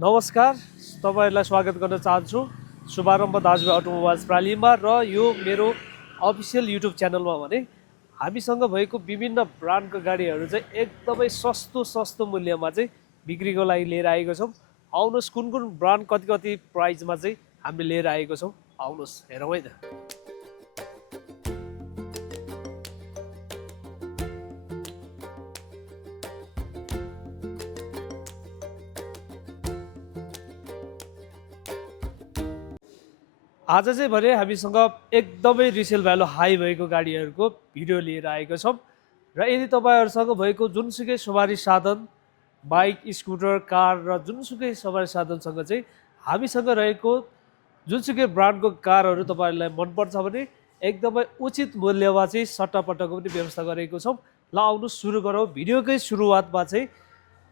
नमस्कार, तपाईहरुलाई स्वागत गर्न चाहन्छु शुभारम्भ दाजुभाइ अटोमोबाइल्स प्रालीमा र यो मेरो अफिसियल युट्युब च्यानलमा भने हामीसँग भएको विभिन्न ब्रान्डको गाडीहरू चाहिँ एकदमै सस्तो मूल्यमा चाहिँ बिक्रीको लागि लिएर आएको छौँ। आउनुहोस् कुन कुन ब्रान्ड कति प्राइसमा चाहिँ हामीले लिएर आएको छौँ, आउनुहोस् हेरौँ है त। आज चाहिँ भने हामीसँग एकदमै रिसेल भ्यालु हाई भएको गाडीहरूको भिडियो लिएर आएको छौँ र यदि तपाईहरुसँग भएको जुनसुकै सवारी साधन बाइक स्कुटर कार र जुनसुकै सवारी साधनसँग चाहिँ हामीसँग रहेको जुनसुकै ब्रान्डको कारहरू तपाईहरुलाई मनपर्छ भने एकदमै उचित मूल्यमा चाहिँ सट्टापट्टाको पनि व्यवस्था गरेको छौँ। ल आउनु सुरु गरौँ। भिडियोकै सुरुवातमा चाहिँ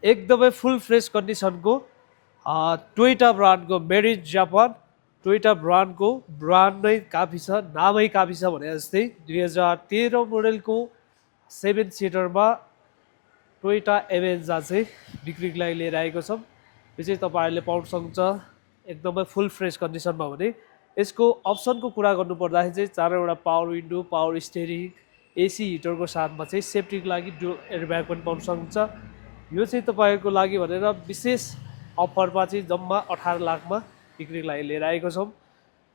एकदमै फुल फ्रेस कन्डिसनको टोयोटा ब्रान्डको मेड इन जापान टोयोटा ब्रान्डको ब्रान्ड नै काफी छ, नामै काफी छ भने जस्तै 2013 मोडलको 7 सिटरमा टोयोटा एभेन्जा चाहिँ बिक्रीको लागि लिएर आएको छौँ। यो चाहिँ तपाईहरुले पाउन सक्नुहुन्छ एकदमै फुल फ्रेस कन्डिसनमा। भने यसको अप्सनको कुरा गर्नुपर्दाखेरि चाहिँ चारैवटा power window, power steering, AC हिटरको साथमा चाहिँ सेफ्टीको लागि डुअल एयरब्याग पनि पाउन सक्नुहुन्छ। यो चाहिँ तपाईहरुको लागि भनेर विशेष अफरमा चाहिँ जम्मा 18 लाखमा बिक्रीको लागि लिएर आएको छौँ।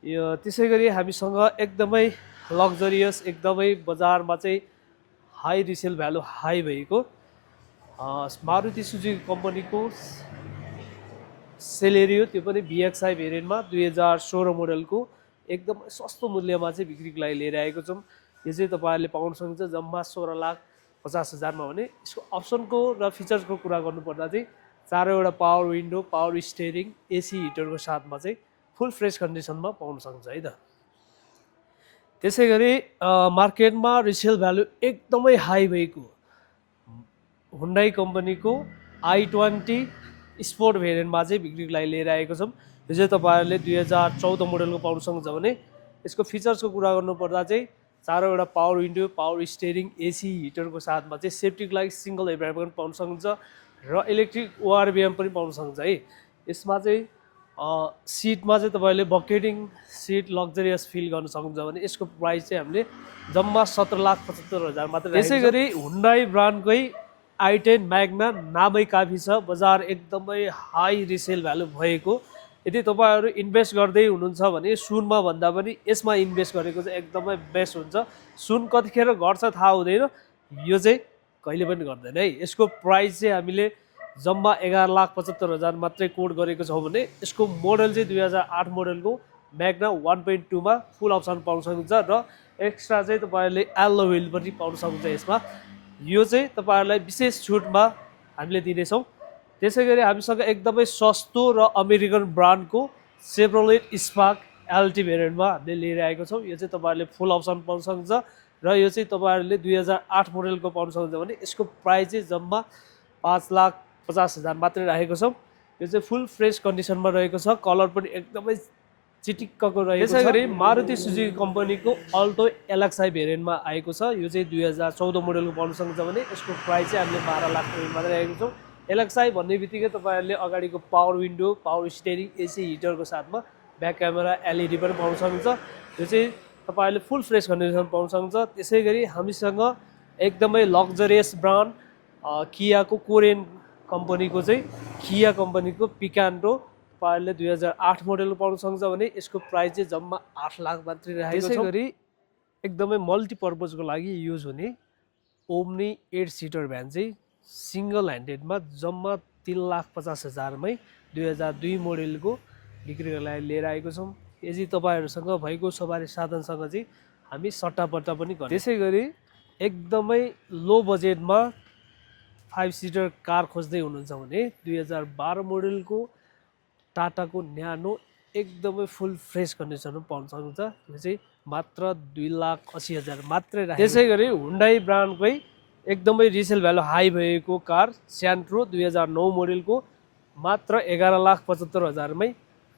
यो त्यसै गरी हामीसँग एकदमै लग्जरियस एकदमै बजारमा चाहिँ हाई रिसेल भ्यालु हाई भएको मारुति सुजुकी कम्पनीको सेलेरियो, त्यो पनि VXI भेरिएन्टमा 2016 मोडलको एकदमै सस्तो मूल्यमा चाहिँ बिक्रीको लागि लिएर आएको छौँ। यो चाहिँ तपाईहरुले पाउन सक्नुहुन्छ जम्मा 16,50,000मा। भने यसको अप्सनको र फिचर्सको कुरा गर्नुपर्दा चाहिँ चारैवटा power window, power steering, AC हिटरको साथमा चाहिँ फुल फ्रेस कन्डिसनमा पाउन सक्नुहुन्छ है त। त्यसै गरी मार्केटमा रिसेल भ्यालु एकदमै हाई भएको हुन्डाई कम्पनीको i20 स्पोर्ट भेरिएन्टमा चाहिँ बिक्रीको लागि लिएर आएको छौँ। यो चाहिँ तपाईहरुले 2014 मोडलको पाउन सक्नुहुन्छ। भने यसको फिचर्सको कुरा गर्नुपर्दा चाहिँ चारैवटा power window, power steering, AC हिटरको साथमा चाहिँ सेफ्टीको लागि सिङ्गल एयरब्याग पनि पाउन सक्नुहुन्छ र इलेक्ट्रिक ORVM पनि पाउन सक्नुहुन्छ है। यसमा चाहिँ सिटमा चाहिँ तपाईले बकेटिङ सिट लग्जरियस फिल गर्न सक्नुहुन्छ। भने यसको प्राइस चाहिँ हामीले जम्मा 17,75,000 मात्रै। त्यसै गरी हुन्डाई ब्रान्डकै i10 म्याग्ना नामै काफी छ, बजार एकदमै हाई रिसेल भ्यालु भएको। यदि तपाईहरु इन्भेस्ट गर्दै हुनुहुन्छ भने सुनमा भन्दा पनि यसमा इन्भेस्ट गरेको चाहिँ एकदमै बेस्ट हुन्छ। सुन कतिखेर घट्छ थाहा हुँदैन, यो चाहिँ कहिले पनि गर्दैन है। यसको प्राइस चाहिँ हामीले जम्मा 11,75,000 मात्रै कोड गरेको छौँ। भने यसको मोडल चाहिँ 2008 मोडलको म्याग्ना 1.2 मा फुल अप्सन पाउन सक्नुहुन्छ र एक्स्ट्रा चाहिँ तपाईहरुले एलो व्हील पनि पाउन सक्नुहुन्छ यसमा। यो चाहिँ तपाईहरुलाई विशेष छुटमा हामीले दिनेछौँ। त्यसै गरी हामीसँग एकदमै सस्तो र अमेरिकन ब्रान्डको शेभ्रोलेट स्पार्क LT भेरिएन्टमा हामीले लिएर आएको छौँ। यो चाहिँ तपाईहरुले फुल अप्सन पाउन सक्नुहुन्छ र यो चाहिँ तपाईहरुले 2008 मोडलको पाउन सक्नुहुन्छ। भने यसको प्राइस चाहिँ जम्मा 5,50,000 मात्रै राखेको छौँ। यो चाहिँ फुल फ्रेस कन्डिसनमा रहेको छ, कलर पनि एकदमै चिटिक्कको रहेको छ। त्यसै गरी मारुति सुजुकी कम्पनीको अल्टो LXI भेरिएन्टमा आएको छ। यो चाहिँ 2014 मोडलको पाउन सक्नुहुन्छ। भने यसको प्राइस चाहिँ हामीले 12 लाख मात्रै राखेको छौँ। LXI भन्ने बित्तिकै तपाईहरुले अगाडिको power window, power steering, AC हिटरको साथमा ब्याक क्यामेरा LED पनि पाउन सक्नुहुन्छ। यो चाहिँ तपाईहरुले फुल फ्रेस कन्डिसनमा पाउन सक्नुहुन्छ। त्यसै गरी हामीसँग एकदमै लग्जरियस ब्रान्ड कियाको कोरियन कम्पनीको चाहिँ किया कम्पनीको पिकान्टो तपाईहरुले 2008 मोडलको पाउन सक्नुहुन्छ। भने यसको प्राइस चाहिँ जम्मा 8 लाख मात्रै राखेको छौँ। त्यसै गरी एकदमै मल्टिपर्पजको लागि युज हुने ओम्नी 8 सिटर भ्यान चाहिँ सिङ्गल ह्यान्डेडमा जम्मा 3,50,000 मै 2002 मोडलको बिक्रीको लागि लिएर आएको छौँ। यदि तपाईहरुसँग भएको सवारी साधनसँग चाहिँ हामी सट्टापट्टा पनि गर्छौँ। त्यसै गरी एकदमै लो बजेटमा 5 सिटर कार खोज्दै हुनुहुन्छ भने 2012 मोडलको टाटाको न्यानो एकदमै फुल फ्रेस कन्डिसनमा पाउन सक्नुहुन्छ। यो चाहिँ मात्र 2,80,000 मात्रै राखेको। त्यसै गरी हुन्डाई ब्रान्डकै एकदमै रिसेल भ्यालु हाई भएको कार स्यान्ट्रो 2009 मोडलको मात्र 11,75,000 मै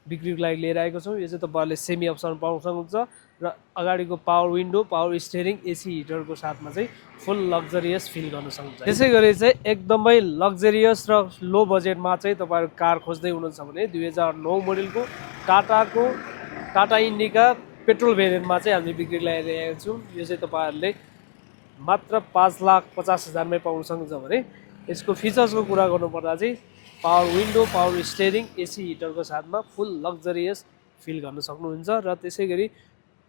बिक्रीको लागि लिएर आएको छौँ। यो चाहिँ तपाईहरुले सेमी अप्सन पाउन सक्नुहुन्छ र अगाडिको power window, power steering, AC हिटरको साथमा चाहिँ फुल लग्जरियस फिल गर्न सक्नुहुन्छ। त्यसै गरी चाहिँ एकदमै लग्जरियस र लो बजेटमा चाहिँ तपाईँहरू कार खोज्दै हुनुहुन्छ भने 2009 मोडलको टाटा इन्डिका पेट्रोल भेरिएन्टमा चाहिँ हामीले बिक्री ल्याइरहेका छौँ। यो चाहिँ तपाईँहरूले मात्र 5,50,000मै पाउन सक्नुहुन्छ भने यसको फिचर्सको कुरा गर्नुपर्दा चाहिँ power window, power steering, AC हिटरको साथमा फुल लग्जरियस फिल गर्न सक्नुहुन्छ। र त्यसै गरी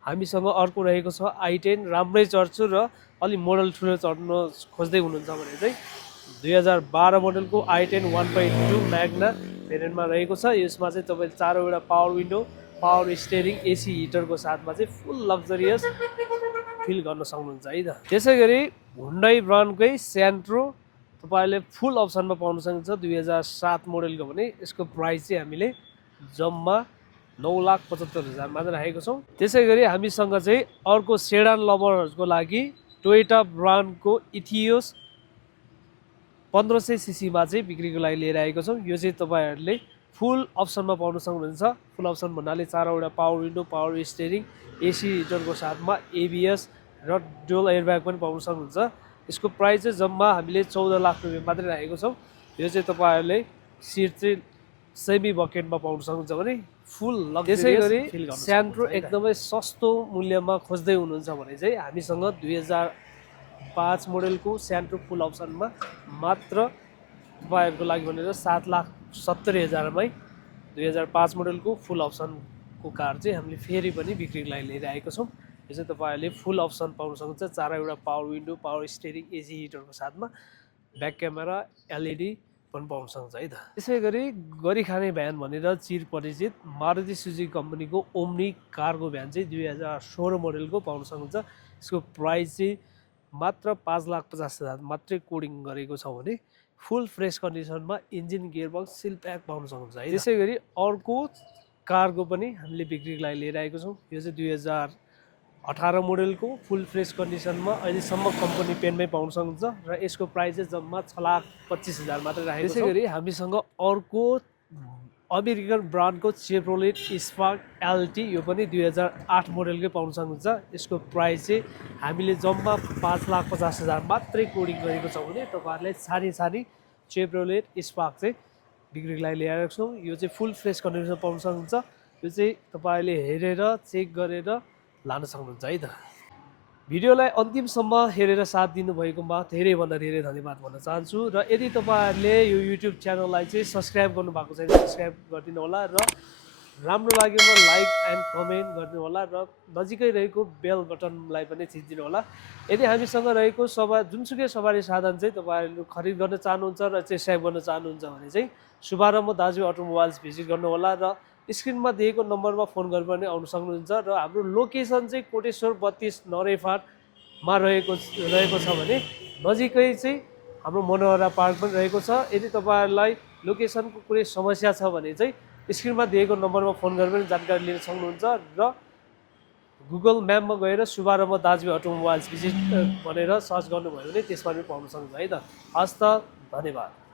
हामीसँग अर्को रहेको छ i10 राम्रै चढ्छु र अलि मोडल ठुलो चढ्न खोज्दै हुनुहुन्छ भने चाहिँ 2012 मोडलको i10 1.2 म्याग्ना भेरिएन्टमा रहेको छ। यसमा चाहिँ तपाईँले चारवटा power window, power steering, AC हिटरको साथमा चाहिँ फुल लग्जरियस फिल गर्न सक्नुहुन्छ है त। त्यसै गरी हुन्डाई ब्रान्डकै स्यान्ट्रो तपाईँले फुल अप्सनमा पाउन सक्नुहुन्छ 2007 मोडलको भने यसको प्राइस चाहिँ हामीले जम्मा 9,75,000 मात्र राखेको छौँ। त्यसै गरी हामीसँग चाहिँ अर्को सेडान लभरहरूको लागि टोयोटा ब्रान्डको इथियोस 1500 सीसीमा चाहिँ बिक्रीको लागि लिएर आएको छौँ। यो चाहिँ तपाईँहरूले फुल अप्सनमा पाउन सक्नुहुन्छ। फुल अप्सन भन्नाले चारवटा power window, power steering, AC हिटरको साथमा एबिएस र डुअल एयरब्याग पनि पाउन सक्नुहुन्छ। यसको प्राइस चाहिँ जम्मा हामीले 14 लाख रुपियाँ मात्रै राखेको छौँ। यो चाहिँ तपाईँहरूले सिट चाहिँ सेमी बकेटमा पाउन सक्नुहुन्छ भने फुल लग्जरियस। त्यसै गरी स्यान्ट्रो एकदमै सस्तो मूल्यमा खोज्दै हुनुहुन्छ भने चाहिँ हामीसँग 2005 मोडलको स्यान्ट्रो फुल अप्सनमा मात्र तपाईँहरूको लागि भनेर 7,70,000मै 2005 मोडलको फुल अप्सनको कार चाहिँ हामीले फेरि पनि बिक्रीको लागि लिएर आएको छौँ। यो चाहिँ तपाईँहरूले फुल अप्सन पाउन सक्नुहुन्छ। चारवटा power window, power steering, AC हिटरको साथमा ब्याक क्यामेरा, एलइडी पनि पाउन सक्नुहुन्छ है त। त्यसै गरी खाने भ्यान भनेर चिर परिचित मारुति सुजुकी कम्पनीको ओम्नी कार्गो भ्यान चाहिँ 2016 मोडलको पाउन सक्नुहुन्छ। यसको प्राइस चाहिँ मात्र 5,50,000 मात्रै कोडिङ गरेको छ भने फुल फ्रेस कन्डिसनमा इन्जिन, गियरबक्स, सिल प्याक पाउन सक्नुहुन्छ है। त्यसै गरी अर्को कार्गो पनि हामीले बिक्रीको लागि लिएर आएको छौँ। यो चाहिँ 2018 मोडलको फुल फ्रेस कन्डिसनमा अहिलेसम्म कम्पनी पेनमै पाउन सक्नुहुन्छ र यसको प्राइस चाहिँ जम्मा 6,25,000 मात्रै राखेको छ। त्यसै गरी हामीसँग अर्को अमेरिकन ब्रान्डको चेभ्रोलेट स्पार्क एलटी यो पनि 2008 मोडलकै पाउन सक्नुहुन्छ। यसको प्राइस चाहिँ हामीले जम्मा 5,50,000 मात्रै कोडिङ गरेको छ भने तपाईँहरूले सानी चेभ्रोलेट स्पार्क चाहिँ बिक्रीको लागि ल्याएको छौँ। यो चाहिँ फुल फ्रेस कन्डिसनमा पाउन सक्नुहुन्छ। यो चाहिँ तपाईँहरूले हेरेर चेक गरेर लान सक्नुहुन्छ है त। भिडियोलाई अन्तिमसम्म हेरेर साथ दिनुभएकोमा धेरैभन्दा धेरै धन्यवाद भन्न चाहन्छु। र यदि तपाईँहरूले यो युट्युब च्यानललाई चाहिँ सब्सक्राइब गर्नुभएको छैन सब्सक्राइब गरिदिनु होला र राम्रो लागेमा लाइक एन्ड कमेन्ट गरिदिनु होला र नजिकै रहेको बेल बटनलाई पनि थिचिदिनु होला। यदि हामीसँग रहेको जुनसुकै सवारी साधन चाहिँ तपाईँहरू खरिद गर्न चाहनुहुन्छ र टेस्ट ड्राइभ गर्न चाहनुहुन्छ भने चाहिँ शुभारम्भ दाजु अटोमोबाइल्स भिजिट गर्नु होला र स्क्रिनमा दिएको नम्बरमा फोन गरेर पनि आउन सक्नुहुन्छ। र हाम्रो लोकेसन चाहिँ कोटेश्वर 32 नरेफाटमा रहेको छ भने नजिकै चाहिँ हाम्रो मनोहरा पार्क पनि रहेको छ। यदि तपाईँहरूलाई लोकेसनको कुनै समस्या छ भने चाहिँ स्क्रिनमा दिएको नम्बरमा फोन गरेर पनि जानकारी लिन सक्नुहुन्छ र गुगल म्यापमा गएर शुभारम्भ दाजु अटोमोबाइल्स भिजिट भनेर सर्च गर्नुभयो भने त्यसमा पनि पाउन सक्नुहुन्छ है त। हस् त, धन्यवाद।